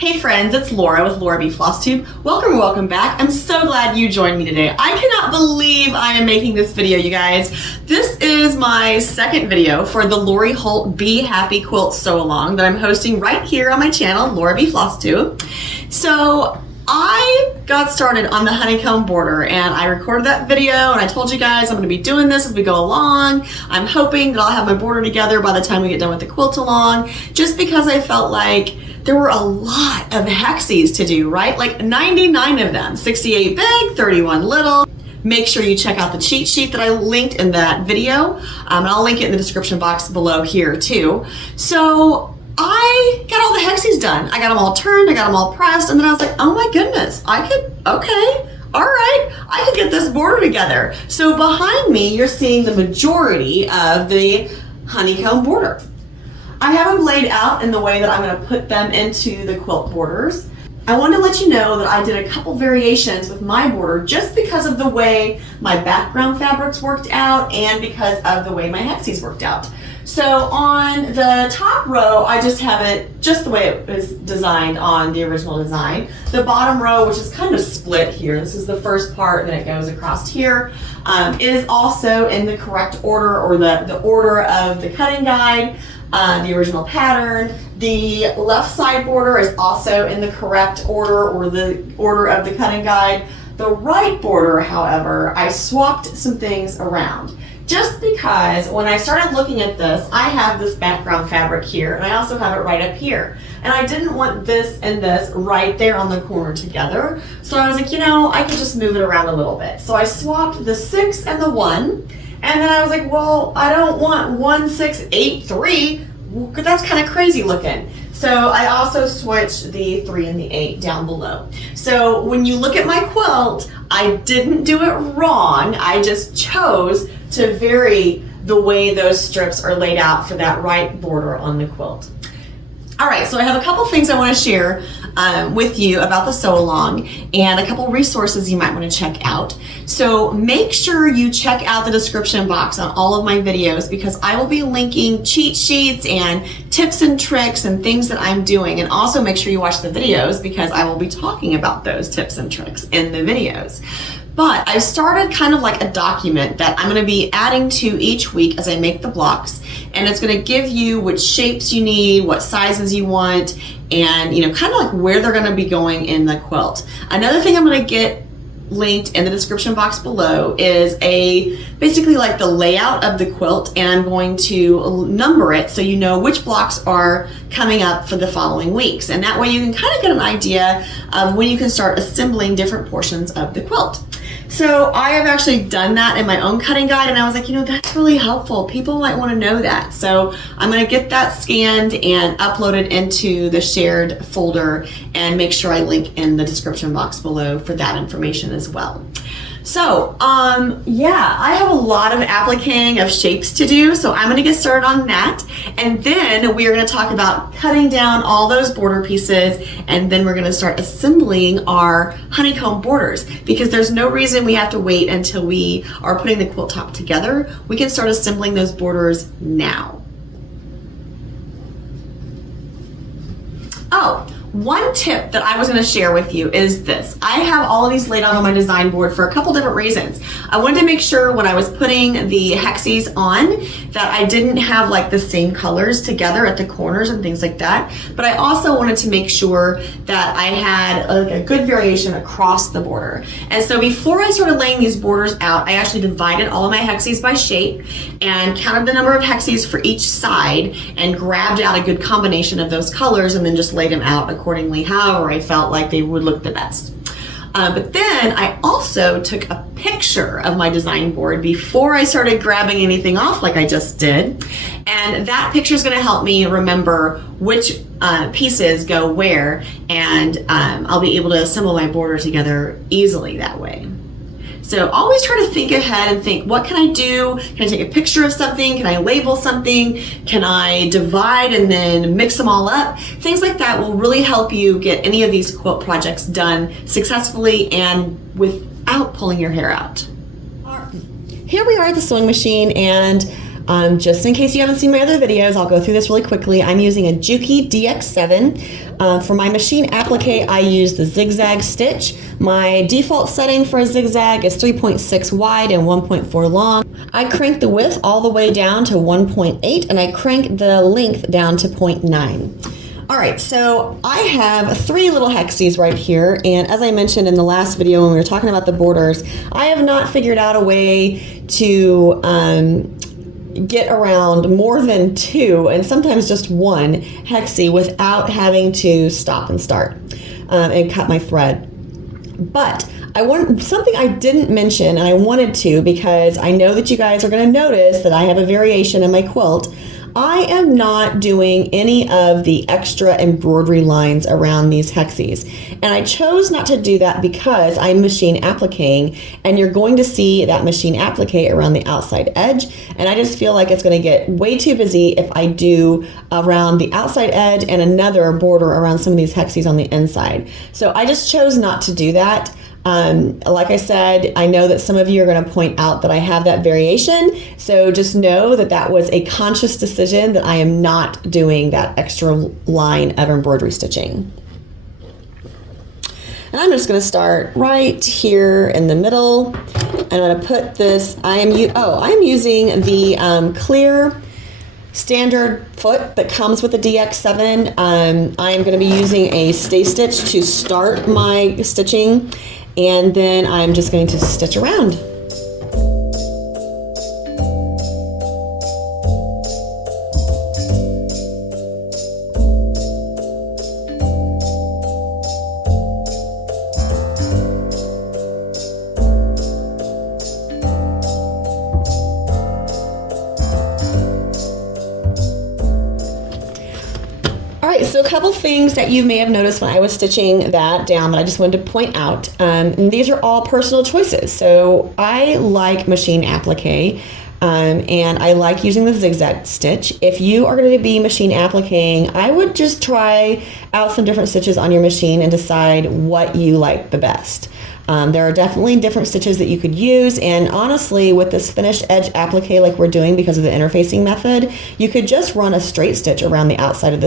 Hey friends, it's Laura with Laura B. FlossTube. Welcome back. I'm so glad you joined me today. I cannot believe I am making this video, you guys. This is my second video for the Lori Holt Be Happy Quilt Sew Along that I'm hosting right here on my channel, Laura B. FlossTube. So I got started on the Honeycomb Border and I recorded that video and I told you guys I'm going to be doing this as we go along. I'm hoping that I'll have my border together by the time we get done with the quilt along, just because I felt like there were a lot of hexes to do, right? Like 99 of them, 68 big, 31 little. Make sure you check out the cheat sheet that I linked in that video. And I'll link it in the description box below here too. So I got all the hexes done. I got them all turned, I got them all pressed, and then I was like, oh my goodness, I could get this border together. So behind me, you're seeing the majority of the Honeycomb Border. I have them laid out in the way that I'm going to put them into the quilt borders. I want to let you know that I did a couple variations with my border just because of the way my background fabrics worked out and because of the way my hexes worked out. So on the top row, I just have it just the way it was designed on the original design. The bottom row, which is kind of split here, this is the first part, and then it goes across here, is also in the correct order, or the order of the cutting guide. The original pattern. The left side border is also in the correct order, or the order of the cutting guide. The right border, however, I swapped some things around. Just because when I started looking at this, I have this background fabric here, and I also have it right up here. And I didn't want this and this right there on the corner together. So I was like, you know, I could just move it around a little bit. So I swapped the 6 and the 1. And then I was like, well, I don't want 1, 6, 8, 3. That's kind of crazy looking. So I also switched the 3 and the 8 down below. So when you look at my quilt, I didn't do it wrong. I just chose to vary the way those strips are laid out for that right border on the quilt. All right, so I have a couple things I want to share with you about the sew along and a couple resources you might want to check out. So make sure you check out the description box on all of my videos, because I will be linking cheat sheets and tips and tricks and things that I'm doing. And also make sure you watch the videos, because I will be talking about those tips and tricks in the videos. But I've started kind of like a document that I'm going to be adding to each week as I make the blocks, and it's going to give you which shapes you need, what sizes you want, and kind of like where they're going to be going in the quilt. Another thing I'm going to get linked in the description box below is basically like the layout of the quilt, and I'm going to number it so you know which blocks are coming up for the following weeks, and that way you can kind of get an idea of when you can start assembling different portions of the quilt. So I have actually done that in my own cutting guide, and I was like, that's really helpful. People might want to know that. So I'm going to get that scanned and uploaded into the shared folder, and make sure I link in the description box below for that information as well. So, yeah, I have a lot of appliquing of shapes to do, so I'm going to get started on that, and then we're going to talk about cutting down all those border pieces, and then we're going to start assembling our honeycomb borders, because there's no reason we have to wait until we are putting the quilt top together. We can start assembling those borders now. Oh, one tip that I was going to share with you is this. I have all of these laid out on my design board for a couple different reasons. I wanted to make sure when I was putting the hexes on that I didn't have like the same colors together at the corners and things like that. But I also wanted to make sure that I had a good variation across the border. And so before I started laying these borders out, I actually divided all of my hexes by shape and counted the number of hexes for each side and grabbed out a good combination of those colors, and then just laid them out accordingly, however I felt like they would look the best. But then I also took a picture of my design board before I started grabbing anything off like I just did. And that picture is going to help me remember which pieces go where, and I'll be able to assemble my border together easily that way. So always try to think ahead and think, what can I do? Can I take a picture of something? Can I label something? Can I divide and then mix them all up? Things like that will really help you get any of these quilt projects done successfully and without pulling your hair out. Here we are at the sewing machine, and Just in case you haven't seen my other videos, I'll go through this really quickly. I'm using a Juki DX7. For my machine applique, I use the zigzag stitch. My default setting for a zigzag is 3.6 wide and 1.4 long. I crank the width all the way down to 1.8 and I crank the length down to 0.9. All right, so I have 3 little hexies right here, and as I mentioned in the last video when we were talking about the borders, I have not figured out a way to get around more than 2 and sometimes just 1 hexie without having to stop and start and cut my thread. But I want something I didn't mention, and I wanted to because I know that you guys are going to notice that I have a variation in my quilt. I am not doing any of the extra embroidery lines around these hexies. And I chose not to do that because I'm machine appliquing, and you're going to see that machine applique around the outside edge. And I just feel like it's going to get way too busy if I do around the outside edge and another border around some of these hexies on the inside. So I just chose not to do that. Like I said, I know that some of you are going to point out that I have that variation, so just know that that was a conscious decision that I am not doing that extra line of embroidery stitching. And I'm just going to start right here in the middle. I'm going to put this, I am using the clear standard foot that comes with the DX7. I am going to be using a stay stitch to start my stitching, and then I'm just going to stitch around. So a couple things that you may have noticed when I was stitching that down that I just wanted to point out. And these are all personal choices. So I like machine applique, and I like using the zigzag stitch. If you are going to be machine appliquing, I would just try out some different stitches on your machine and decide what you like the best. There are definitely different stitches that you could use, and honestly, with this finished edge applique like we're doing because of the interfacing method, you could just run a straight stitch around the outside of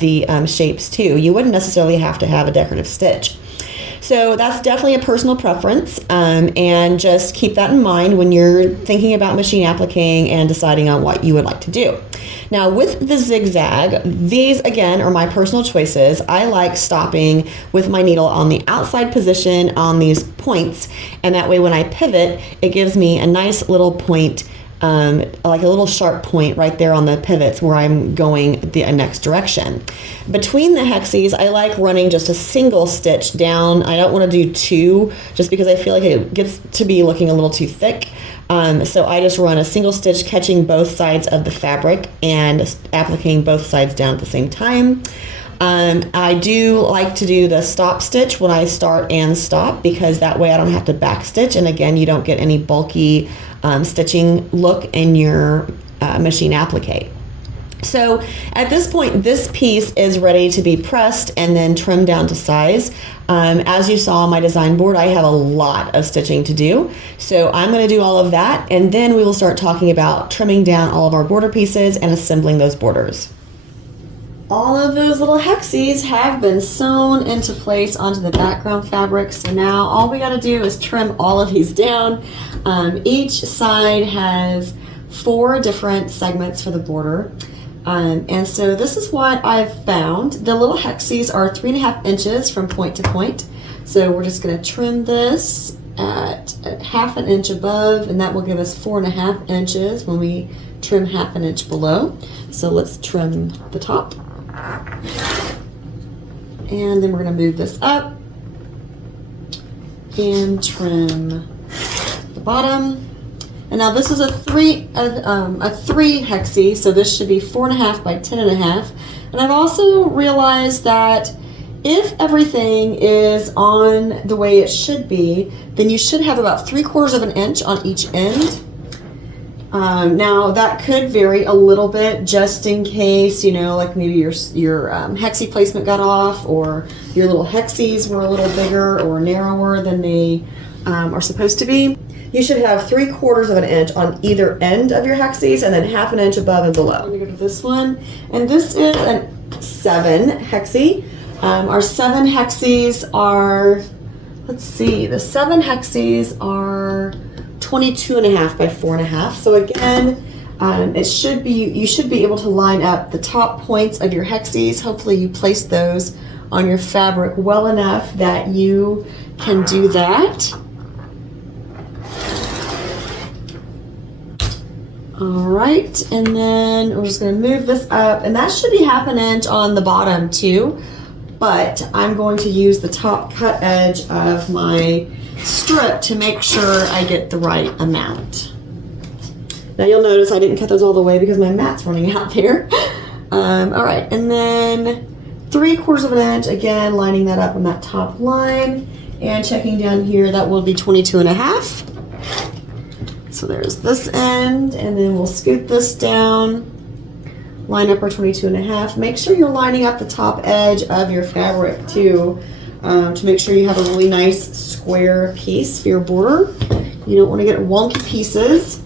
the shapes too. You wouldn't necessarily have to have a decorative stitch. So that's definitely a personal preference, and just keep that in mind when you're thinking about machine appliquing and deciding on what you would like to do. Now with the zigzag, these again are my personal choices. I like stopping with my needle on the outside position on these points, and that way when I pivot, it gives me a nice little point, like a little sharp point right there on the pivots where I'm going the next direction. Between the hexies, I like running just a single stitch down. I don't want to do 2 just because I feel like it gets to be looking a little too thick. So I just run a single stitch catching both sides of the fabric and appliquing both sides down at the same time. I do like to do the stop stitch when I start and stop because that way I don't have to back stitch, and again you don't get any bulky stitching look in your machine applique. So at this point, this piece is ready to be pressed and then trimmed down to size. As you saw on my design board, I have a lot of stitching to do. So I'm going to do all of that, and then we will start talking about trimming down all of our border pieces and assembling those borders. All of those little hexies have been sewn into place onto the background fabric. So now all we got to do is trim all of these down. Each side has 4 different segments for the border. And so this is what I've found. The little hexies are 3.5 inches from point to point. So we're just going to trim this at 1/2 inch above, and that will give us 4.5 inches when we trim 1/2 inch below. So let's trim the top. And then we're going to move this up and trim the bottom. And now this is a 3 hexie, so this should be 4.5 by 10.5. And I've also realized that if everything is on the way it should be, then you should have about 3/4 inch on each end. Now that could vary a little bit just in case, you know, like maybe your hexie placement got off, or your little hexies were a little bigger or narrower than they are supposed to be. you should have 3/4 of an inch on either end of your hexies and then 1/2 inch above and below. I'm gonna go to this one, and this is a 7 hexie. Our 7 hexies are, let's see, the 7 hexies are 22.5 by 4.5. So again, you should be able to line up the top points of your hexies. Hopefully you place those on your fabric well enough that you can do that. All right, and then we're just going to move this up, and that should be 1/2 inch on the bottom too, but I'm going to use the top cut edge of my strip to make sure I get the right amount. Now you'll notice I didn't cut those all the way because my mat's running out there. All right, and then 3/4 of an inch, again, lining that up on that top line, and checking down here, that will be 22.5. So there's this end, and then we'll scoot this down, line up our 22.5. Make sure you're lining up the top edge of your fabric too, to make sure you have a really nice square piece for your border. You don't want to get wonky pieces.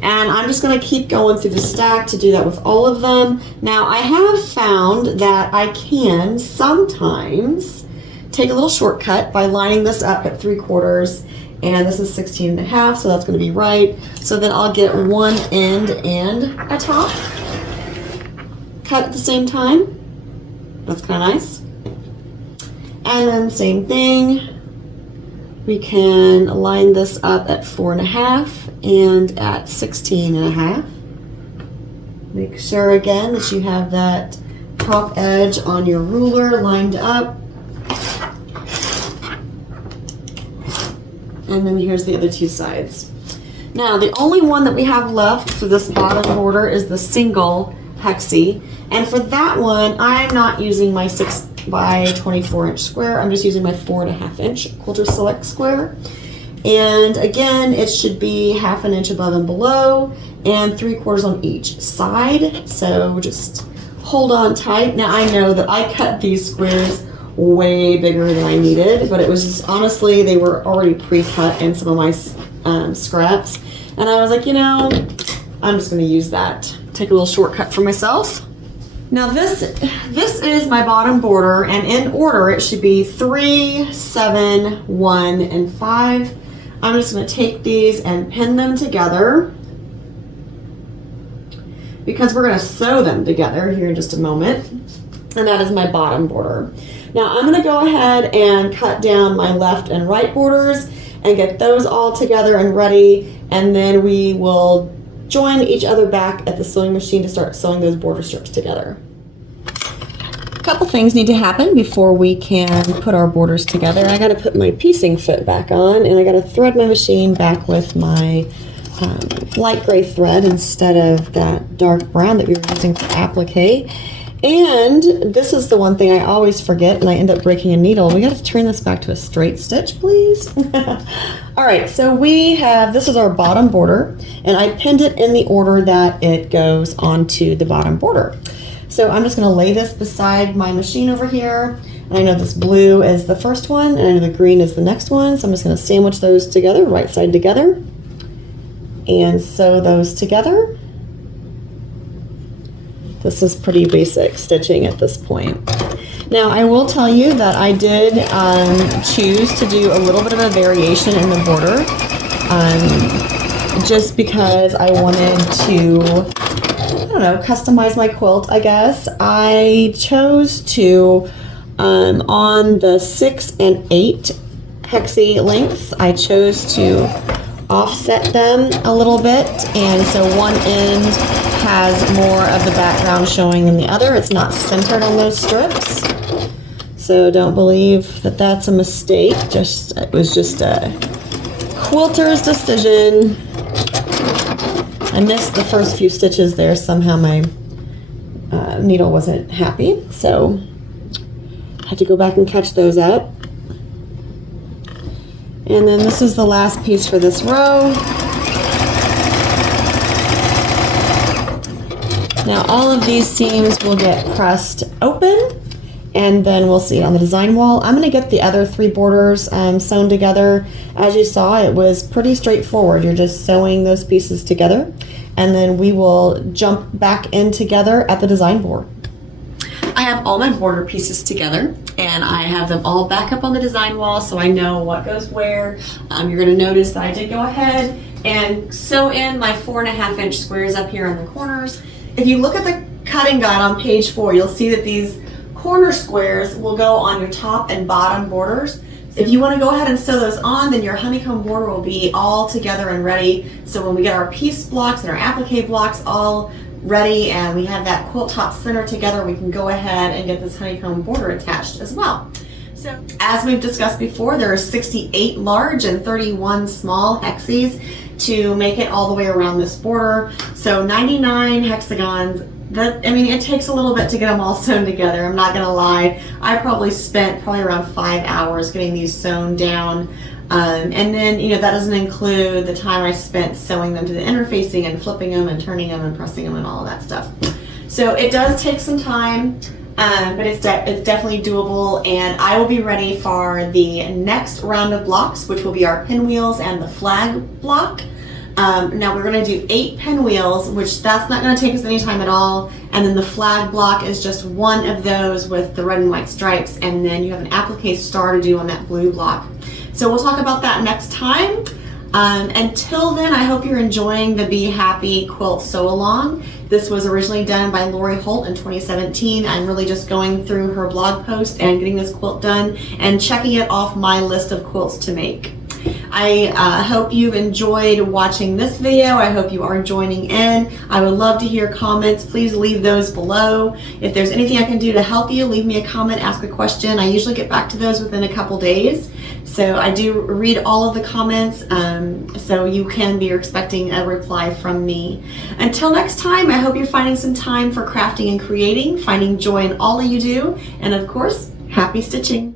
And I'm just going to keep going through the stack to do that with all of them. Now I have found that I can sometimes take a little shortcut by lining this up at 3/4, and this is 16.5, so that's going to be right. So then I'll get one end and a top cut at the same time. That's kind of nice. And then same thing, we can line this up at 4.5 and at 16.5. Make sure again that you have that top edge on your ruler lined up. And then here's the other 2 sides. Now the only one that we have left for this bottom border is the single hexie. And for that one, I'm not using my 6 by 24 inch square. I'm just using my 4.5 inch Quilter Select square. And again, it should be 1/2 inch above and below and 3/4 on each side. So just hold on tight. Now I know that I cut these squares way bigger than I needed, but it was just, honestly, they were already pre-cut in some of my scraps. And I was like, you know, I'm just gonna use that. Take a little shortcut for myself. Now this is my bottom border, and in order it should be 3, 7, 1, and 5. I'm just going to take these and pin them together because we're going to sew them together here in just a moment. And that is my bottom border. Now I'm going to go ahead and cut down my left and right borders and get those all together and ready, and then we will join each other back at the sewing machine to start sewing those border strips together. A couple things need to happen before we can put our borders together. I got to put my piecing foot back on, and I got to thread my machine back with my light gray thread instead of that dark brown that we were using for applique. And this is the one thing I always forget, and I end up breaking a needle. We got to turn this back to a straight stitch, please. All right, so we have, this is our bottom border, and I pinned it in the order that it goes onto the bottom border. So I'm just going to lay this beside my machine over here, and I know this blue is the first one, and I know the green is the next one, so I'm just going to sandwich those together, right side together, and sew those together. This is pretty basic stitching at this point. Now I will tell you that I did choose to do a little bit of a variation in the border, just because I wanted to, I don't know, customize my quilt, I guess. I chose to, on the 6 and 8 hexie lengths, I chose to offset them a little bit, and so one end has more of the background showing than the other. It's not centered on those strips, so don't believe that that's a mistake. It was just a quilter's decision. I missed the first few stitches there. Somehow my needle wasn't happy, so I had to go back and catch those up. And then this is the last piece for this row. Now all of these seams will get pressed open, and then we'll see it on the design wall. I'm going to get the other 3 borders sewn together. As you saw, it was pretty straightforward. You're just sewing those pieces together, and then we will jump back in together at the design board. I have all my border pieces together, and I have them all back up on the design wall so I know what goes where. You're going to notice that I did go ahead and sew in my 4.5 inch squares up here on the corners. If you look at the cutting guide on page 4, you'll see that these corner squares will go on your top and bottom borders. If you want to go ahead and sew those on, then your honeycomb border will be all together and ready. So when we get our piece blocks and our applique blocks all ready and we have that quilt top center together, we can go ahead and get this honeycomb border attached as well. So as we've discussed before, there are 68 large and 31 small hexes to make it all the way around this border. So 99 hexagons. It takes a little bit to get them all sewn together. I'm not gonna lie. I probably spent around 5 hours getting these sewn down. And then, that doesn't include the time I spent sewing them to the interfacing and flipping them and turning them and pressing them and all of that stuff. So it does take some time, but it's definitely doable, and I will be ready for the next round of blocks, which will be our pinwheels and the flag block. Now we're going to do 8 pinwheels, which that's not going to take us any time at all, and then the flag block is just one of those with the red and white stripes, and then you have an applique star to do on that blue block. So we'll talk about that next time. Until then, I hope you're enjoying the Be Happy Quilt Sew Along. This was originally done by Lori Holt in 2017. I'm really just going through her blog post and getting this quilt done and checking it off my list of quilts to make. I hope you've enjoyed watching this video. I hope you are joining in. I would love to hear comments. Please leave those below. If there's anything I can do to help you, leave me a comment, ask a question. I usually get back to those within a couple days. So I do read all of the comments, so you can be expecting a reply from me. Until next time, I hope you're finding some time for crafting and creating, finding joy in all that you do, and of course, happy stitching.